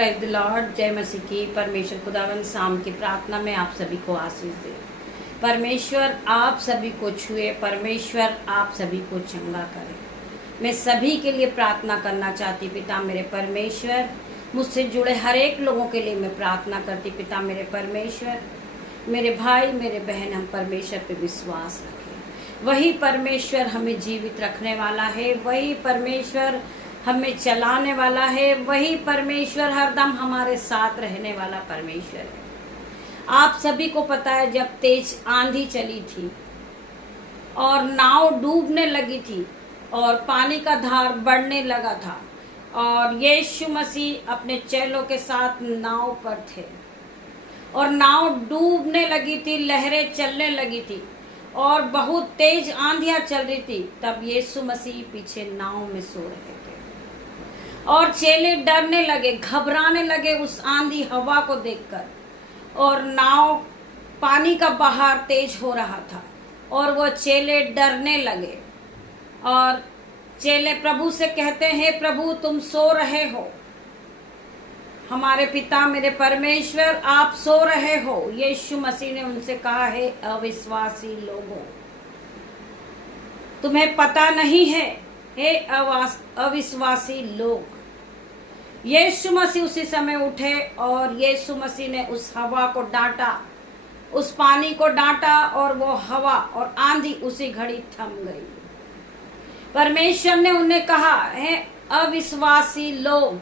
Praise the Lord. जय मसीह की। परमेश्वर खुदावन शाम की प्रार्थना में आप सभी को आशीष दे। परमेश्वर आप सभी को छुए, परमेश्वर आप सभी को चंगा करे। मैं सभी के लिए प्रार्थना करना चाहती पिता मेरे परमेश्वर, मुझसे जुड़े हर एक लोगों के लिए मैं प्रार्थना करती पिता मेरे परमेश्वर। मेरे भाई मेरे बहन, हम परमेश्वर पे विश्वास रखें। वही परमेश्वर हमें जीवित रखने वाला है, वही परमेश्वर हमें चलाने वाला है, वही परमेश्वर हरदम हमारे साथ रहने वाला परमेश्वर है। आप सभी को पता है, जब तेज आंधी चली थी और नाव डूबने लगी थी और पानी का धार बढ़ने लगा था और यीशु मसीह अपने चेलों के साथ नाव पर थे और नाव डूबने लगी थी, लहरें चलने लगी थी और बहुत तेज आंधियां चल रही थी। तब यीशु मसीह पीछे नाव में सो रहे थे और चेले डरने लगे, घबराने लगे उस आंधी हवा को देखकर। और नाव, पानी का बहाव तेज हो रहा था और वो चेले डरने लगे और चेले प्रभु से कहते हैं, प्रभु तुम सो रहे हो, हमारे पिता मेरे परमेश्वर आप सो रहे हो। यीशु मसीह ने उनसे कहा है, अविश्वासी लोगों, तुम्हें पता नहीं है, हे अविश्वासी लोग। यीशु मसीह उसी समय उठे और यीशु मसीह ने उस हवा को डांटा, उस पानी को डांटा और वो हवा और आंधी उसी घड़ी थम गई। परमेश्वर ने उन्हें कहा, हे अविश्वासी लोग,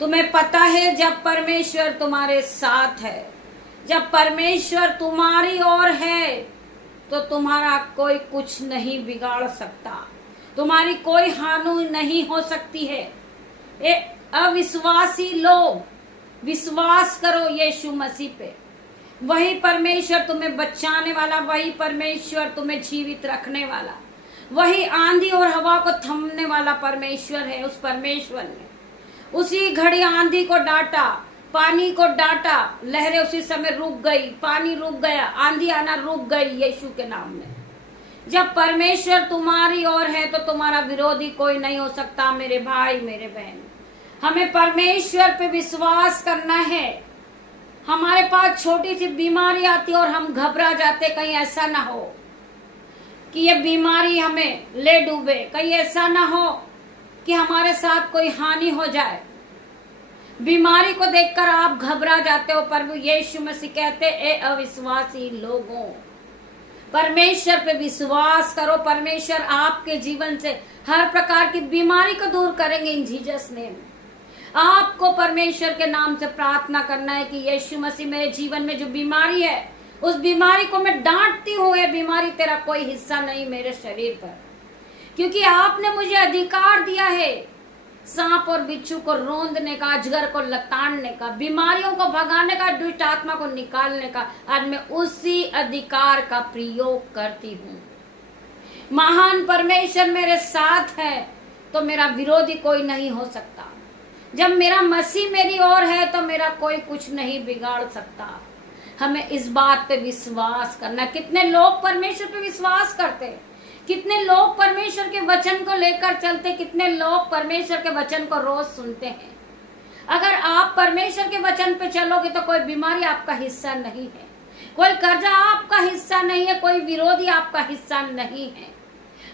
तुम्हें पता है जब परमेश्वर तुम्हारे साथ है, जब परमेश्वर तुम्हारी ओर है तो तुम्हारा कोई कुछ नहीं बिगाड़ सकता, तुम्हारी कोई हानि नहीं हो सकती है। ए अविश्वासी लोग, विश्वास करो यीशु मसीह पे। वही परमेश्वर तुम्हें बचाने वाला, वही परमेश्वर तुम्हें जीवित रखने वाला, वही आंधी और हवा को थमने वाला परमेश्वर है। उस परमेश्वर ने उसी घड़ी आंधी को डांटा, पानी को डांटा, लहरें उसी समय रुक गई, पानी रुक गया, आंधी आना रुक गई यीशु के नाम में। जब परमेश्वर तुम्हारी ओर है तो तुम्हारा विरोधी कोई नहीं हो सकता। मेरे भाई मेरे बहन, हमें परमेश्वर पे विश्वास करना है। हमारे पास छोटी सी बीमारी आती है और हम घबरा जाते, कहीं ऐसा ना हो कि ये बीमारी हमें ले डूबे, कहीं ऐसा ना हो कि हमारे साथ कोई हानि हो जाए। बीमारी को देखकर आप घबरा जाते हो, पर यीशु मसीह कहते, ए अविश्वासी लोगों, परमेश्वर पे विश्वास करो। परमेश्वर आपके जीवन से हर प्रकार की बीमारी को दूर करेंगे इन जीसस नेम। आपको परमेश्वर के नाम से प्रार्थना करना है कि यीशु मसीह, मेरे जीवन में जो बीमारी है उस बीमारी को मैं डांटती हूँ, ये बीमारी तेरा कोई हिस्सा नहीं मेरे शरीर पर, क्योंकि आपने मुझे अधिकार दिया है सांप और बिच्छू को रोंदने का, अजगर को लताड़ने का, बीमारियों को भगाने का, दुष्ट आत्मा को निकालने का। आज मैं उसी अधिकार का प्रयोग करती हूँ। महान परमेश्वर मेरे साथ है तो मेरा विरोधी कोई नहीं हो सकता। जब मेरा मसीह मेरी ओर है तो मेरा कोई कुछ नहीं बिगाड़ सकता। हमें इस बात पे विश्वास करना। कितने लोग परमेश्वर पे विश्वास करते, कितने लोग परमेश्वर के वचन को लेकर चलते, कितने लोग परमेश्वर के वचन को रोज सुनते हैं। अगर आप परमेश्वर के वचन पे चलोगे तो कोई बीमारी आपका हिस्सा नहीं है, कोई कर्जा आपका हिस्सा नहीं है, कोई विरोधी आपका हिस्सा नहीं है।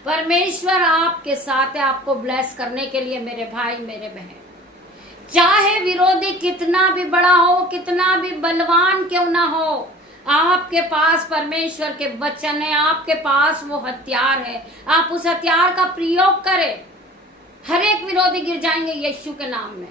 परमेश्वर आपके साथ है, आपको ब्लेस करने के लिए। मेरे भाई मेरे बहन, चाहे विरोधी कितना भी बड़ा हो, कितना भी बलवान क्यों ना हो, आपके पास परमेश्वर के वचन है, आपके पास वो हथियार है। आप उस हथियार का प्रयोग करें, हर एक विरोधी गिर जाएंगे यीशु के नाम में।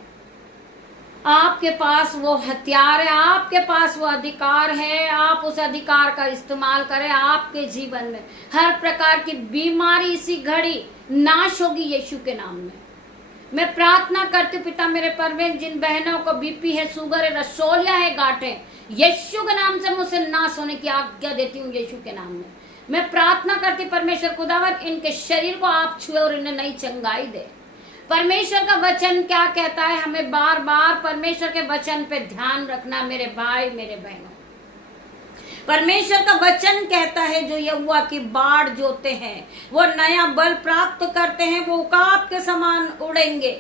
आपके पास वो हथियार है, आपके पास वो अधिकार है, आप उस अधिकार का इस्तेमाल करें। आपके जीवन में हर प्रकार की बीमारी इसी घड़ी नाश होगी यीशु के नाम में। मैं प्रार्थना करती पिता मेरे परमेश्वर, जिन बहनों को बीपी है, शुगर है, रसोलिया है, गांठें, यीशु के नाम से मुझसे नाश होने की आज्ञा देती हूँ यीशु के नाम में। मैं प्रार्थना करती परमेश्वर खुदावन, इनके शरीर को आप छुए और इन्हें नई चंगाई दे। परमेश्वर का वचन क्या कहता है, हमें बार बार परमेश्वर के वचन पे ध्यान रखना। मेरे भाई मेरे बहनों, परमेश्वर का वचन कहता है, जो यहोवा की बाढ़ जोते हैं वो नया बल प्राप्त करते हैं, वो उकाब के समान उड़ेंगे।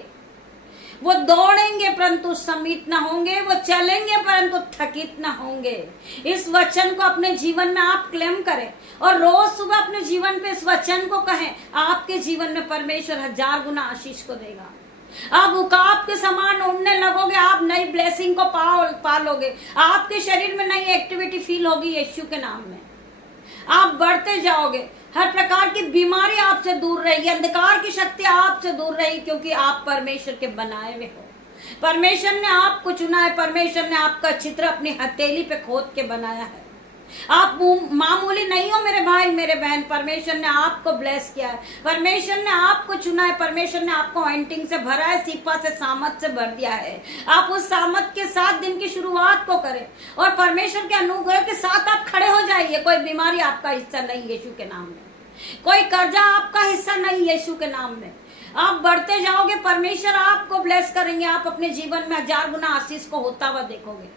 वो दौड़ेंगे परंतु समित न होंगे, वो चलेंगे परंतु थकित न होंगे। इस वचन को अपने जीवन में आप क्लेम करें और रोज सुबह अपने जीवन पे इस वचन को कहें। आपके जीवन में परमेश्वर 1000 गुना आशीष को देगा। आप उकाब के समान उड़ने लगोगे, आप नई ब्लेसिंग को पालोगे। आपके शरीर में नई एक्टिविटी फील होगी यीशु के नाम में। आप बढ़ते जाओगे, हर प्रकार की बीमारी आपसे दूर रहेगी, अंधकार की शक्ति आपसे दूर रहेगी, क्योंकि आप परमेश्वर के बनाए हुए हो। परमेश्वर ने आपको चुना है, परमेश्वर ने आपका चित्र अपनी हथेली पे खोद के बनाया है। आप मामूली नहीं हो मेरे भाई मेरे बहन, परमेश्वर ने आपको ब्लेस किया है, परमेश्वर ने आपको चुना है, परमेश्वर ने आपको एंटिंग से भरा है, सीपा से सामत से भर दिया है। आप उस सामत के साथ दिन की शुरुआत को करें और परमेश्वर के अनुग्रह के साथ आप खड़े हो जाइए। कोई बीमारी आपका हिस्सा नहीं यीशु के नाम में, कोई कर्जा आपका हिस्सा नहीं यीशु के नाम में। आप बढ़ते जाओगे, परमेश्वर आपको ब्लेस करेंगे। आप अपने जीवन में 1000 गुना आशीष को होता हुआ देखोगे।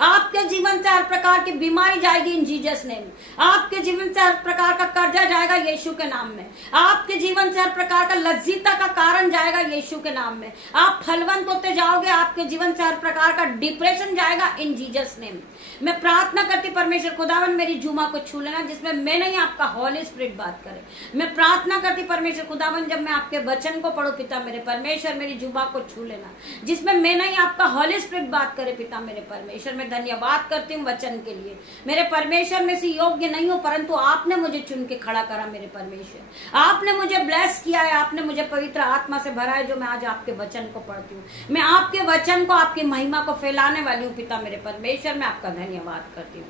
आपके जीवन से हर प्रकार की बीमारी जाएगी इन जीसस नेम। आपके जीवन से हर प्रकार का कर्जा जाएगा यीशु के नाम में। आपके जीवन से हर प्रकार का लज्जिता का कारण जाएगा यीशु के नाम में। आप फलवंत होते जाओगे। आपके जीवन से हर प्रकार का डिप्रेशन जाएगा इन जीसस नेम। मैं प्रार्थना करती परमेश्वर खुदावन मेरी जुमा को छू लेना, जिसमें मैं नहीं आपका हॉली स्पिरिट बात करे। मैं प्रार्थना करती परमेश्वर खुदावन जब मैं आपके वचन को पढ़ू पिता मेरे परमेश्वर, मेरी जुमा को छू लेना, जिसमें मैं नहीं आपका हॉली स्पिरिट बात करे पिता मेरे परमेश्वर। मैं धन्यवाद करती हूँ वचन के लिए। मेरे परमेश्वर में से योग्य नहीं हूँ, परंतु आपने मुझे चुन के खड़ा करा मेरे परमेश्वर। आपने मुझे ब्लेस किया है, आपने मुझे पवित्र आत्मा से भरा है, जो मैं आज आपके वचन को पढ़ती हूँ। मैं आपके वचन को, आपकी महिमा को फैलाने वाली हूँ पिता मेरे परमेश्वर। मैं आपका धन्यवाद करती हूँ।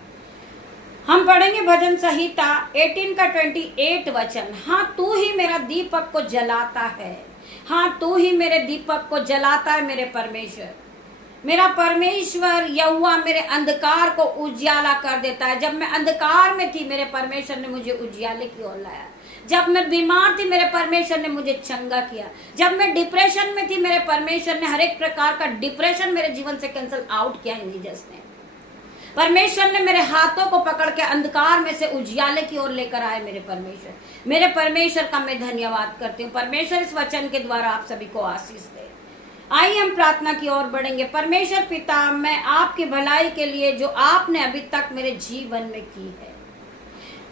हम पढ़ेंगे भजन संहिता 18 का 28 वचन। हाँ तू ही मेरा दीपक को जलाता है, हाँ तू ही मेरे दीपक को जलाता है मेरे परमेश्वर। मेरा परमेश्वर यहोवा मेरे अंधकार को उजियाला कर देता है। जब मैं अंधकार में थी मेरे परमेश्वर ने मुझे उजियाले की ओर लाया। जब मैं बीमार थी मेरे परमेश्वर ने मुझे चंगा किया। जब मैं डिप्रेशन में थी मेरे परमेश्वर ने हर एक प्रकार का डिप्रेशन मेरे जीवन से कैंसिल आउट किया इन जीसस ने। परमेश्वर ने मेरे हाथों को पकड़ के अंधकार में से उजियाले की ओर लेकर आए मेरे परमेश्वर। मेरे परमेश्वर का मैं धन्यवाद करती हूँ। परमेश्वर इस वचन के द्वारा आप सभी को आशीष दे। आइए हम प्रार्थना की ओर बढ़ेंगे। परमेश्वर पिता, मैं आपकी भलाई के लिए जो आपने अभी तक मेरे जीवन में की है,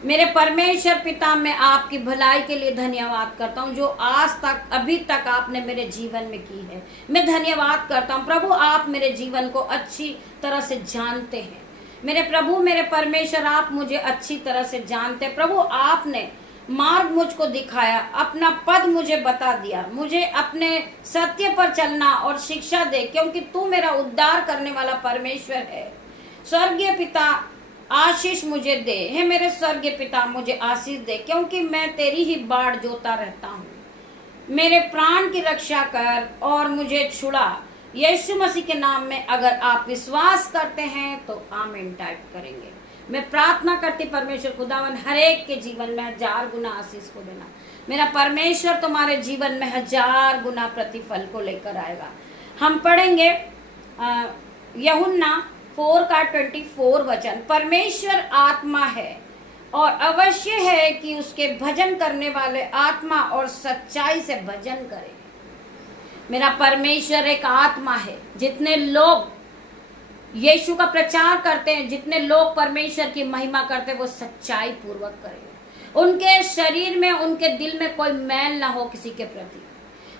मेरे परमेश्वर पिता, मैं आपकी भलाई के लिए धन्यवाद करता हूँ, जो आज तक अभी तक आपने मेरे जीवन में की है। मैं धन्यवाद करता हूँ प्रभु, आप मेरे जीवन को अच्छी तरह से जानते हैं। मेरे प्रभु मेरे परमेश्वर, आप मुझे अच्छी तरह से जानते हैं। प्रभु आपने मार्ग मुझको दिखाया, अपना पद मुझे बता दिया, मुझे अपने सत्य पर चलना और शिक्षा दे, क्योंकि तू मेरा उद्धार करने वाला परमेश्वर है। स्वर्गीय पिता आशीष मुझे दे, हे मेरे स्वर्गीय पिता मुझे आशीष दे, क्योंकि मैं तेरी ही बाढ़ जोता रहता हूँ। मेरे प्राण की रक्षा कर और मुझे छुड़ा। यीशु मसीह के नाम में अगर आप विश्वास करते हैं तो आमीन टाइप करेंगे। मैं प्रार्थना करती परमेश्वर खुदावन हर एक के जीवन में 1000 गुना आशीष को देना। मेरा परमेश्वर तुम्हारे जीवन में 1000 गुना प्रतिफल को लेकर आएगा। हम पढ़ेंगे यूहन्ना 4 का 24 वचन। परमेश्वर आत्मा है और अवश्य है कि उसके भजन करने वाले आत्मा और सच्चाई से भजन करें। मेरा परमेश्वर एक आत्मा है। जितने लोग यीशु का प्रचार करते हैं, जितने लोग परमेश्वर की महिमा करते हैं, वो सच्चाई पूर्वक करें। उनके शरीर में, उनके दिल में कोई मैल ना हो किसी के प्रति।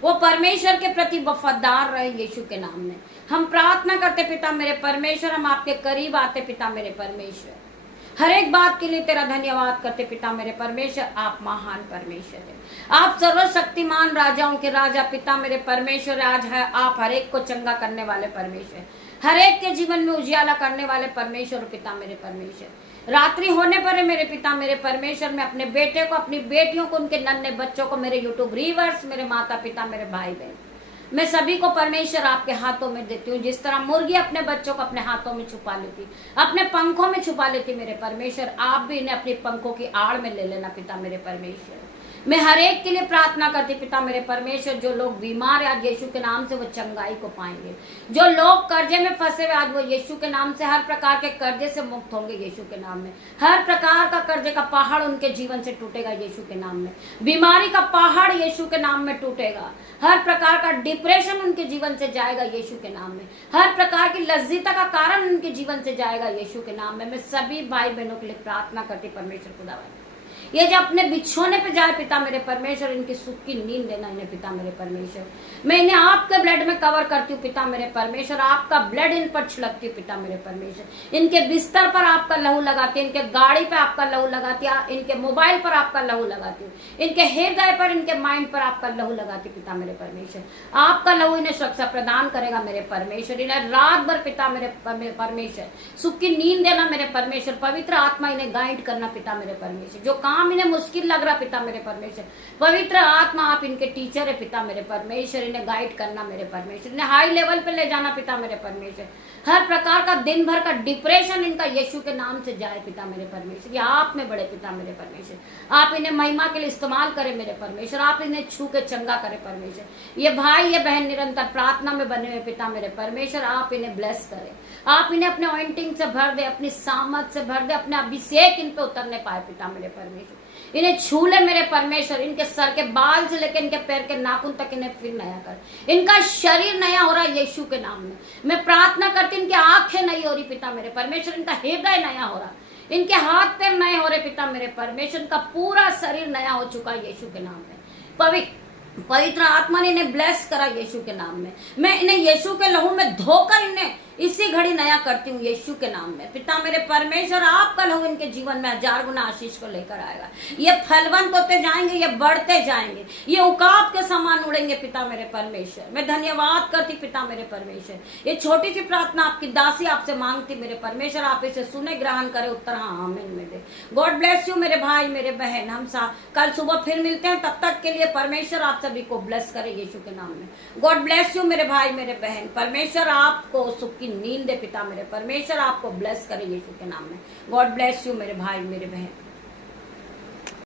वो परमेश्वर के प्रति वफादार रहे यीशु के नाम में। हम प्रार्थना करते पिता मेरे परमेश्वर, हम आपके करीब आते पिता मेरे परमेश्वर। हर एक बात के लिए तेरा धन्यवाद करते पिता मेरे परमेश्वर। आप महान परमेश्वर है, आप सर्वशक्तिमान राजाओं के राजा पिता मेरे परमेश्वर। आज है आप हर एक को चंगा करने वाले परमेश्वर, हर एक के जीवन में उजियाला करने वाले परमेश्वर पिता मेरे परमेश्वर। रात्रि होने पर है मेरे पिता मेरे परमेश्वर, मैं अपने बेटे को, अपनी बेटियों को, उनके नन्हे बच्चों को, मेरे यूट्यूब रीवर्स, मेरे माता पिता, मेरे भाई बहन, मैं सभी को परमेश्वर आपके हाथों में देती हूँ। जिस तरह मुर्गी अपने बच्चों को अपने हाथों में छुपा लेती, अपने पंखों में छुपा लेती मेरे परमेश्वर, आप भी इन्हें अपने पंखों की आड़ में ले लेना पिता मेरे परमेश्वर। मैं हर एक के लिए प्रार्थना करती पिता मेरे परमेश्वर, जो लोग बीमार है आज यीशु के नाम से वो चंगाई को पाएंगे। जो लोग कर्जे में फंसे हुए आज वो यीशु के नाम से हर प्रकार के कर्जे से मुक्त होंगे यीशु के नाम में। हर प्रकार का कर्जे का पहाड़ उनके जीवन से टूटेगा यीशु के नाम में। बीमारी का पहाड़ यीशु के नाम में टूटेगा। हर प्रकार का डिप्रेशन उनके जीवन से जाएगा यीशु के नाम में। हर प्रकार की लज्जिता का कारण उनके जीवन से जाएगा यीशु के नाम में। मैं सभी भाई बहनों के लिए प्रार्थना करती परमेश्वर खुदावन, ये जो अपने बिछोने पे जाए पिता मेरे परमेश्वर, इनकी सुख की नींद देना इन्हें पिता मेरे परमेश्वर। मैं इन्हें आपके ब्लड में कवर करती हूँ पिता मेरे परमेश्वर, आपका ब्लड इन पर छिड़कती हूँ पिता मेरे परमेश्वर। इनके बिस्तर पर आपका लहू लगाती हूँ, इनके गाड़ी पे आपका लहू लगाती हूँ, इनके मोबाइल पर आपका लहू लगाती हूँ, इनके हृदय पर, इनके माइंड पर आपका लहू लगाती हूँ पिता मेरे परमेश्वर। आपका लहू इन्हें सुरक्षा प्रदान करेगा मेरे परमेश्वर। इन्हें रात भर पिता मेरे परमेश्वर सुख की नींद देना मेरे परमेश्वर। पवित्र आत्मा इन्हें गाइड करना पिता मेरे परमेश्वर। जो काम इन्हें मुश्किल लग रहा पिता मेरे परमेश्वर, पवित्र आत्मा आप इनके टीचर है पिता मेरे परमेश्वर। इन्हें गाइड करना मेरे परमेश्वर, इन्हें हाई लेवल पे ले जाना पिता मेरे परमेश्वर। हर प्रकार का दिन भर का डिप्रेशन इनका यीशु के नाम से जाए पिता मेरे परमेश्वर। ये आप में बड़े पिता मेरे परमेश्वर। आप इन्हें महिमा के लिए इस्तेमाल करें मेरे परमेश्वर। आप इन्हें छू के चंगा करें परमेश्वर। ये भाई ये बहन निरंतर प्रार्थना में बने हुए पिता मेरे परमेश्वर, आप इन्हें ब्लेस करें। आप इन्हें अपने ऑइंटिंग से भर दे, अपनी सामर्थ से भर दे, अपने अभिषेक इन पे उतरने पाए पिता मेरे परमेश्वर। इन्हें छू ले मेरे परमेश्वर। इनके सर के बाल से लेकर इनके पैर के नाखून तक इन्हें फिर नया कर। इनका शरीर नया हो रहा है यीशु के नाम में। मैं प्रार्थना करती, इनकी आंखें नई हो रही पिता मेरे परमेश्वर। इनका हृदय नया हो रहा, इनके हाथ पैर नए हो रहे पिता मेरे परमेश्वर। इनका पूरा शरीर नया हो चुका है यीशु के नाम में। पवित्र आत्मा ने इन्हें ब्लेस करा यीशु के नाम में। मैं इन्हें यीशु के लहू में धोकर इन्हें इसी घड़ी नया करती हूँ यीशु के नाम में। पिता मेरे परमेश्वर, आपका लहू इनके जीवन में 1000 गुना आशीष को लेकर आएगा। ये फलवंत होते जाएंगे, ये बढ़ते जाएंगे, ये उकाब के समान उड़ेंगे पिता मेरे परमेश्वर। मैं धन्यवाद करती पिता मेरे परमेश्वर। ये छोटी सी प्रार्थना आपकी दासी आपसे मांगती मेरे परमेश्वर, आप इसे सुने, ग्रहण करे, उत्तर हाँ आमीन में दे। गॉड ब्लेस यू मेरे भाई मेरे बहन। हम कल सुबह फिर मिलते हैं, तब तक के लिए परमेश्वर आप सभी को ब्लेस करे यीशु के नाम में। गॉड ब्लेस यू मेरे भाई मेरे बहन। परमेश्वर आपको सुख की नींद दे पिता मेरे परमेश्वर, आपको ब्लेस करे यीशु के नाम में। गॉड ब्लेस यू मेरे भाई मेरे बहन।